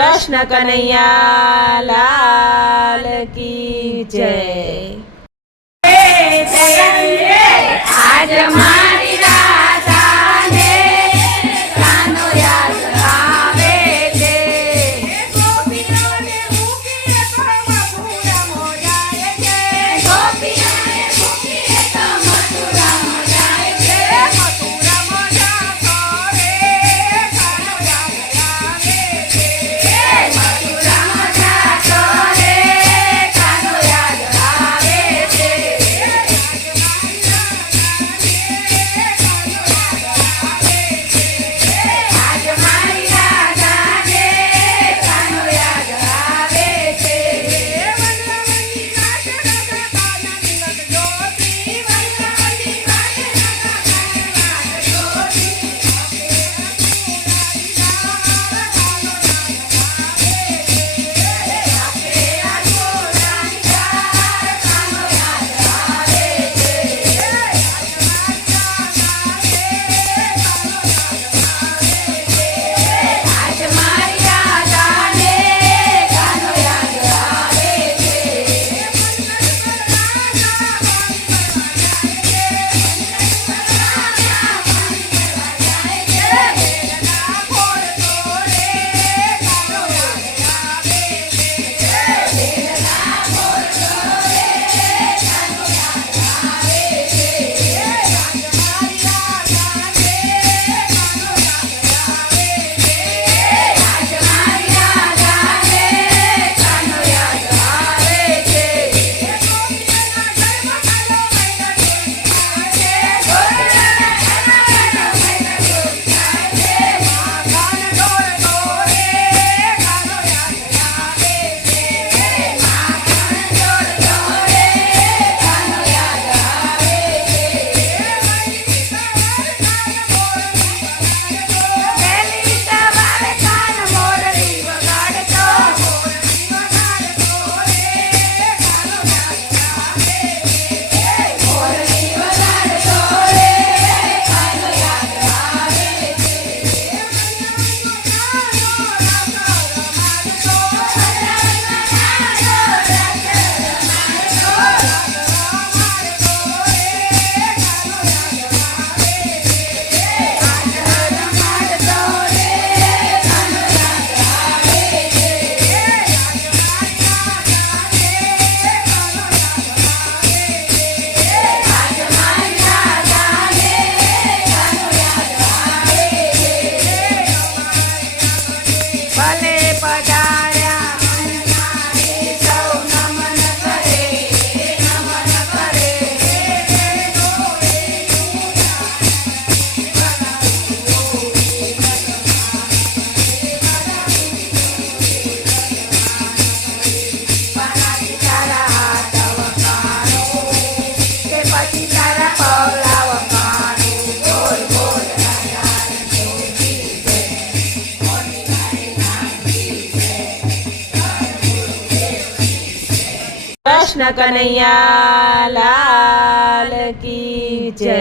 કૃષ્ણ કનૈયા લાલ કી જય। આજ મારી રાધાને કાનો યાદ આવે છે। ગોપીઓને મૂકીએ તો મથુરા મોજાય છે। ગોપીઓને મૂકીએ તો મથુરા મોજાય છે। મથુરા મોજા કરે કાનો યાદ આવે છે। મથુરા મોજા કરે કાનો યાદ આવે છે। આજ મારી રાધાને કાનો યાદ આવે છે। વલ્લવની નાચે રાધા કાના દિવસ જોતી। વલ્લવની નાચે રાધા કાના જોતી। આપે આખોરાની ચાર કાનો યાદ આવે છે। આજ મારી રાધાને કાનો યાદ આવે છે। ભલે પધાર્યા સૌ નમન કરે નમન કરે। પરાથી તારા હાથ વખાણો કે પછી તારા પગલા વખાણો। બોલ બોલ કૃષ્ણ કનૈયા લાલ કી જય।